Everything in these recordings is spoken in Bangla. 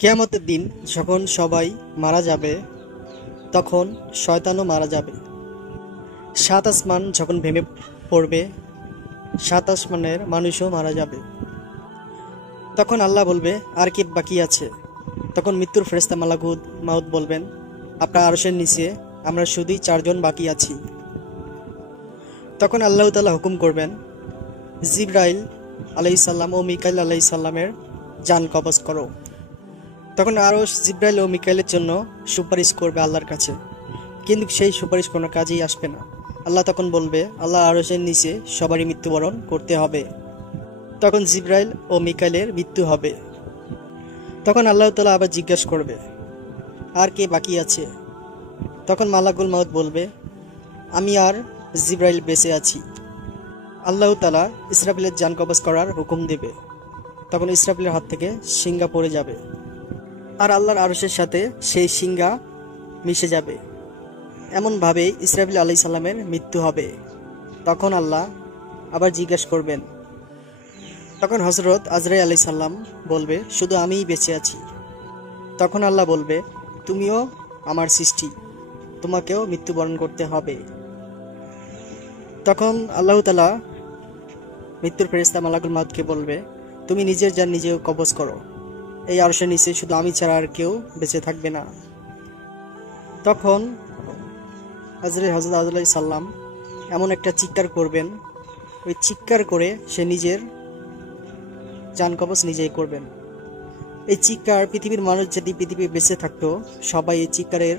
কিয়ামতের দিন যখন সবাই মারা যাবে, তখন শয়তানও মারা যাবে। সাত আসমান যখন ভেঙে পড়বে, সাত আসমানের মানুষও মারা যাবে। তখন আল্লাহ বলবে, আর কি বাকি আছে? তখন মৃত্যুর ফেরেশতা মালাকুল মাউত বলবেন, আপনার আরশের নিচে আমরা শুধুই চারজন বাকি আছি। তখন আল্লাহ তাআলা হুকুম করবেন, জিবরাইল আলাইহিসসালাম ও মিকাইল আলাইহিসসালামের জান কবজ করো। তখন আরশ জিবরাইল ও মিকাইলের জন্য সুপারিশ করবে আল্লাহর কাছে, কিন্তু সেই সুপারিশ কোনো কাজেই আসবে না। আল্লাহ তখন বলবে, আল্লাহ আরশের নিচে সবারই মৃত্যুবরণ করতে হবে। তখন জিবরাইল ও মিকাইলের মৃত্যু হবে। তখন আল্লাহ তাআলা আবার জিজ্ঞাসা করবে, আর কে বাকি আছে? তখন মালাকুল মাউত বলবে, আমি আর জিবরাইল বেঁচে আছি। আল্লাহ তাআলা ইসরাফিলের জান কবজ করার হুকুম দেবে। তখন ইসরাফিলের হাত থেকে শিঙ্গা পড়ে যাবে, আর আল্লাহর আরশের সাথে সেই শিঙ্গা মিশে যাবে। এমনভাবে ইসরাফিল আলাইহিস সালামের মৃত্যু হবে। তখন আল্লাহ আবার জিজ্ঞাসা করবেন। তখন হযরত আজরাইল আলাইহিস সালাম বলবে, শুধু আমিই বেঁচে আছি। তখন আল্লাহ বলবে, তুমিও আমার সৃষ্টি, তোমাকেও মৃত্যুবরণ করতে হবে। তখন আল্লাহ তাআলা মৃত্যুর ফেরেশতা মালাকুল মাউতকে বলবে, তুমি নিজের জান নিজে কবজ করো। এই আরশের নিচে শুধু আমি ছাড়া আর কেউ বেঁচে থাকবে না। তখন হযরত আজরাইল আলাইহিস সালাম এমন একটা চিৎকার করবেন, ওই চিৎকার করে সে নিজের জান কবজ নিজেই করবেন। এই চিৎকার পৃথিবীর মানুষ যদি পৃথিবী বেঁচে থাকতো, সবাই এই চিৎকারের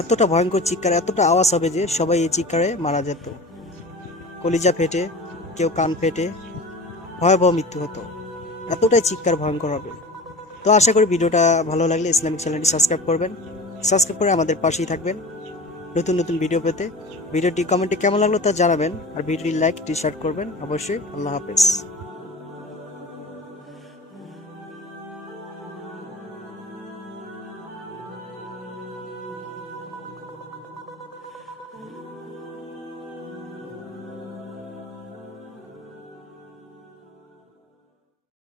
এতটা ভয়ঙ্কর চিৎকার, এতটা আওয়াজ হবে যে সবাই এই চিৎকারে মারা যেত। কলিজা ফেটে, কেউ কান ফেটে ভয়াবহ মৃত্যু হতো। এতটাই চিৎকার ভয়ঙ্কর হবে। তো আশা করি ভিডিওটা ভালো লাগলে ইসলামিক চ্যানেলটি সাবস্ক্রাইব করবেন, সাবস্ক্রাইব করে আমাদের পাশেই থাকবেন নতুন নতুন ভিডিও পেতে। ভিডিওটি কমেন্টে কেমন লাগলো তা জানাবেন, আর ভিডিওটি লাইক শেয়ার করবেন অবশ্যই। আল্লাহ হাফেজ।